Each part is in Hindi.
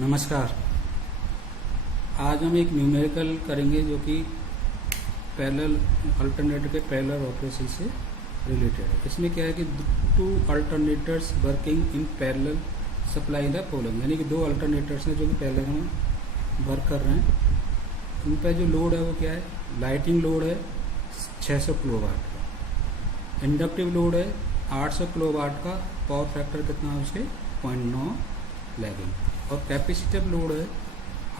नमस्कार। आज हम एक न्यूमेरिकल करेंगे जो कि पैरेलल अल्टरनेटर के पैरेलल ऑपरेशन से रिलेटेड है। इसमें क्या है कि two alternators working in parallel supply the following, यानी कि दो अल्टरनेटर्स हैं जो कि पैरेलल में वर्क कर रहे हैं। उन पर जो लोड है वो क्या है, लाइटिंग लोड है 600 किलोवाट का, इंडक्टिव लोड है 800 किलोवाट का, पावर फैक्टर कितना है उसके 0.9 लैगिंग, और कैपेसिटिव लोड है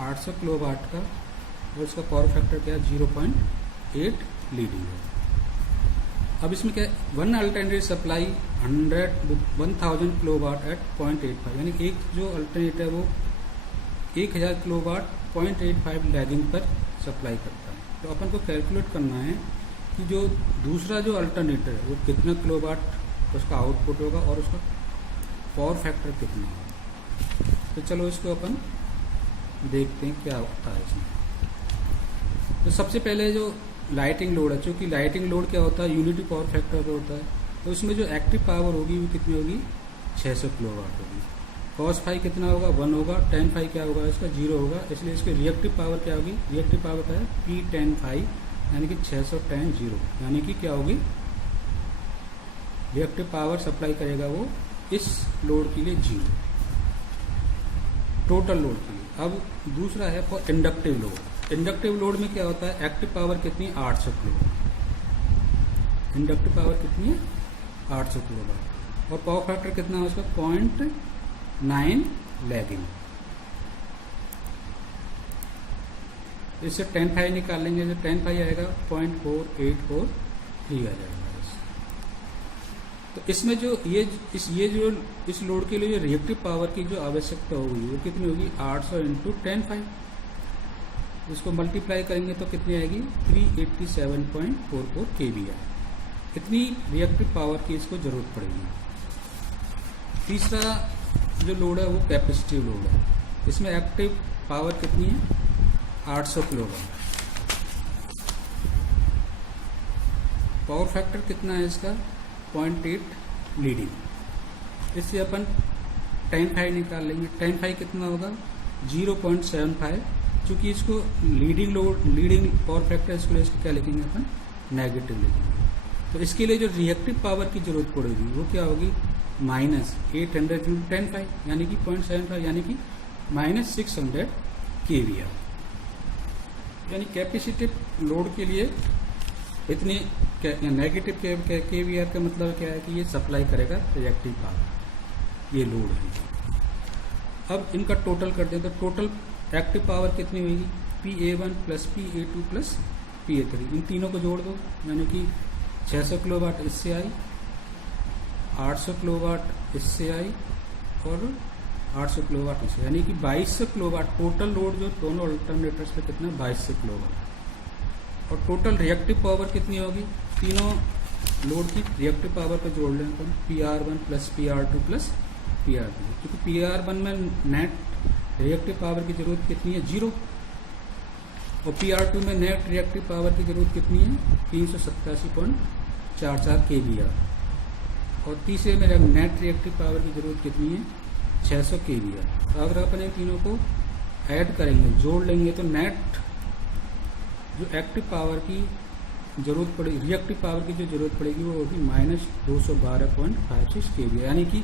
800 किलोवाट का और उसका पावर फैक्टर क्या है 0.8 लीडिंग है। अब इसमें क्या है, one alternator supply 1000 kilowatt at 0.85, यानी कि एक जो अल्टरनेटर है वो 1000 किलोवाट 0.85 लैगिंग पर सप्लाई करता है। तो अपन को कैलकुलेट करना है कि जो दूसरा जो अल्टरनेटर है वो कितना किलोवाट उसका आउटपुट होगा और उसका पावर फैक्टर कितना होगा। तो चलो इसको अपन देखते हैं क्या होता है इसमें। तो सबसे पहले जो लाइटिंग लोड है, चूँकि लाइटिंग लोड क्या होता है यूनिटी पावर फैक्टर पर होता है, तो इसमें जो एक्टिव पावर होगी वो कितनी होगी 600 किलोवाट होगी। कॉस फाई कितना होगा 1 होगा, टेन फाई क्या होगा इसका 0 होगा, इसलिए इसकी रिएक्टिव पावर क्या होगी, रिएक्टिव पावर क्या है पी टेन फाई, यानी कि 600 टेन 0, यानी कि क्या होगी रिएक्टिव पावर सप्लाई करेगा वो इस लोड के लिए 0 टोटल लोड के लिए। अब दूसरा है for inductive load. Inductive load में क्या होता है, एक्टिव पावर कितनी है 800 किलोवाट, इंडक्टिव पावर कितनी है 800 किलोवाट, और पावर फैक्टर कितना है उसका 0.9 लैगिंग। इससे 10 फाई निकाल लेंगे, जो 10 फाई आएगा 0.4843 आ जाएगा। तो इसमें जो इस लोड के लिए जो रिएक्टिव पावर की जो आवश्यकता होगी वो कितनी होगी 800 इंटू 10 फाई, इसको मल्टीप्लाई करेंगे तो कितनी आएगी 387.44 kVA। इतनी रिएक्टिव पावर की इसको जरूरत पड़ेगी। तीसरा जो लोड है वो कैपेसिटिव लोड है। इसमें एक्टिव पावर कितनी है 800 किलोवाट, पावर फैक्टर कितना है इसका 0.8 लीडिंग। इससे अपन 10 फाई निकाल लेंगे, 10 फाई कितना होगा 0.75, चूंकि इसको लीडिंग पावर फैक्टर इसको क्या लिखेंगे अपन नेगेटिव लिखेंगे। तो इसके लिए जो रिएक्टिव पावर की जरूरत पड़ेगी वो क्या होगी -800 इंटू 10 फाई, यानी कि 0.75, यानी कि -600 kVA। यानी कैपेसिटिव लोड के लिए इतनी नेगेटिव केवीआर का मतलब क्या है कि ये सप्लाई करेगा रिएक्टिव पावर, ये लोड है। अब इनका टोटल कर दें तो टोटल एक्टिव पावर कितनी होगी PA1 plus PA2 plus PA3, इन तीनों को जोड़ दो, यानी कि 600 किलोवाट इससे आई, 800 किलोवाट इससे आई और 800 किलोवाट इससे, यानी कि 2200 किलोवाट टोटल लोड जो दोनों अल्टरनेटर्स पे कितना 2200 किलोवाट। और टोटल रिएक्टिव पावर कितनी होगी, तीनों लोड की रिएक्टिव पावर को जोड़ लें तो PR1 plus PR2 plus PR3, क्योंकि PR1 में नेट रिएक्टिव पावर की जरूरत कितनी है 0, और PR2 में नेट रिएक्टिव पावर की जरूरत कितनी है 387.44 kVA, और तीसरे में नेट रिएक्टिव पावर की जरूरत कितनी है 600 kVA। तो अगर अपन इन तीनों को ऐड करेंगे, जोड़ लेंगे, तो नेट जो एक्टिव पावर की जरूरत पड़ेगी, रिएक्टिव पावर की जो जरूरत पड़ेगी वो होगी -212.56 kVA, यानी कि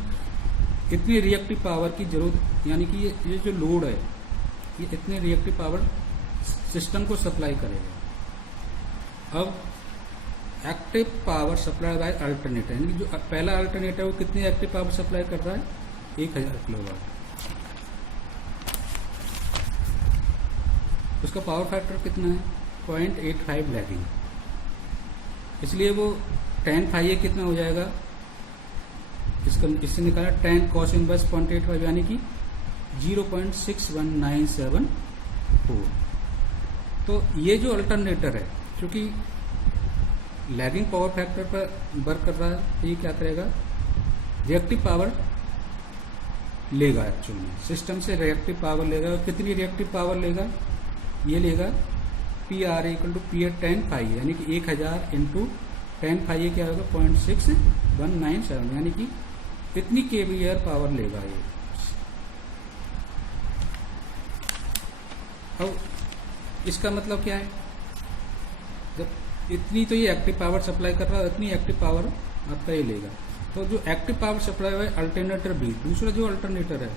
इतनी रिएक्टिव पावर की जरूरत, यानी कि ये जो लोड है ये इतने रिएक्टिव पावर सिस्टम को सप्लाई करेगा। अब active power supply bye alternator, यानी कि जो पहला अल्टरनेटर वो कितनी एक्टिव पावर सप्लाई कर रहा है 1000 किलोवाट, उसका पावर फैक्टर कितना है 0.85 लैगिंग, इसलिए वो 10 फाई कितना हो जाएगा, इससे निकाला 10 कॉस इनवर्स 0.85, यानी कि 0.61974। तो ये जो अल्टरनेटर है क्योंकि लैगिंग पावर फैक्टर पर वर्क कर रहा है, तो ये क्या करेगा रिएक्टिव पावर लेगा, एक्चुअली सिस्टम से रिएक्टिव पावर लेगा। और कितनी रिएक्टिव पावर लेगा, ये लेगा PR equal to PA 10 phi, यानी कि 1000 इंटू 10 फाई क्या होगा 0.6197, यानी कि इतनी kVAr पावर लेगा ये। अब इसका मतलब क्या है, जब इतनी तो ये एक्टिव पावर सप्लाई कर रहा है, इतनी एक्टिव पावर आपका ये लेगा। तो जो एक्टिव पावर सप्लाई है अल्टरनेटर बी, दूसरा जो अल्टरनेटर है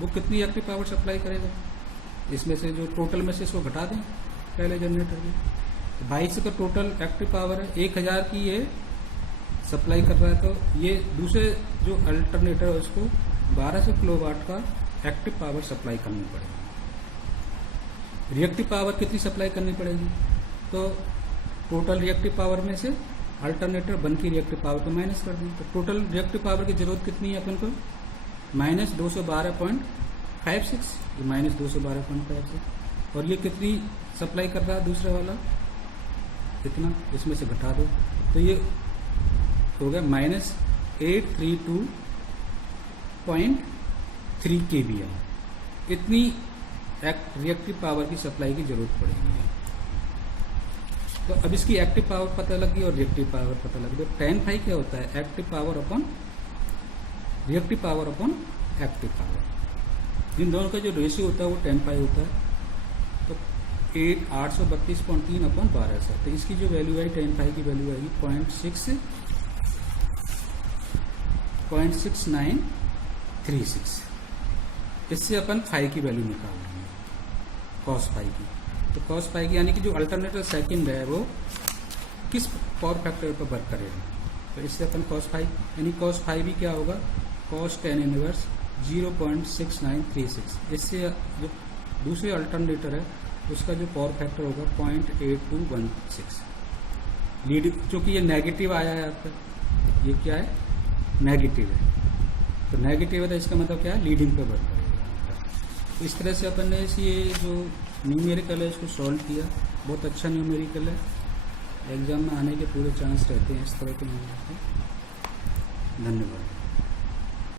वो कितनी एक्टिव पावर सप्लाई करेगा, इसमें से जो टोटल में से इसको घटा दें पहले जनरेटर में। 22 का टोटल एक्टिव पावर है, 1000 की ये सप्लाई कर रहा है, तो ये दूसरे जो अल्टरनेटर है उसको 1200 किलोवाट का एक्टिव पावर सप्लाई करनी पड़ेगी। रिएक्टिव पावर कितनी सप्लाई करनी पड़ेगी, तो टोटल रिएक्टिव पावर में से अल्टरनेटर 1 की रिएक्टिव पावर को माइनस कर दें, तो टोटल रिएक्टिव पावर की जरूरत कितनी है अपन को, -212.56, ये -212.56, और ये कितनी सप्लाई कर रहा है दूसरा वाला, इतना, इसमें से घटा दो तो ये हो गया -832.3 kVA। इतनी रिएक्टिव पावर की सप्लाई की जरूरत पड़ेगी। तो अब इसकी एक्टिव पावर पता लगी और रिएक्टिव पावर पता लगी। तो tan phi क्या होता है, active power upon reactive power upon active power, इन दोनों का जो रेशियो होता है वो tan phi होता है। तो 832.3 अपॉन 1200, तो इसकी जो वैल्यू आई tan phi की वैल्यू आएगी 0.6936। इससे अपन फाई की वैल्यू निकाल लेंगे, cos phi की। तो cos phi की यानी कि जो अल्टरनेटर सेकंड है वो किस पावर फैक्टर पर वर्क करेगा, तो इससे अपन cos phi, यानी cos phi भी क्या होगा, cos tan इनवर्स 0.6936। इससे जो दूसरे अल्टरनेटर है उसका जो पावर फैक्टर होगा 0.8216। लीड, चूँकि ये नेगेटिव आया है आपका, ये क्या है, नेगेटिव है, तो नेगेटिव है तो इसका मतलब क्या है, लीडिंग पे वर्क करेगा। तो इस तरह से अपन ने ये जो न्यूमेरिकल है इसको सॉल्व किया, बहुत अच्छा न्यूमेरिकल है, एग्जाम में आने के पूरे चांस रहते हैं इस तरह के नंबर के। धन्यवाद।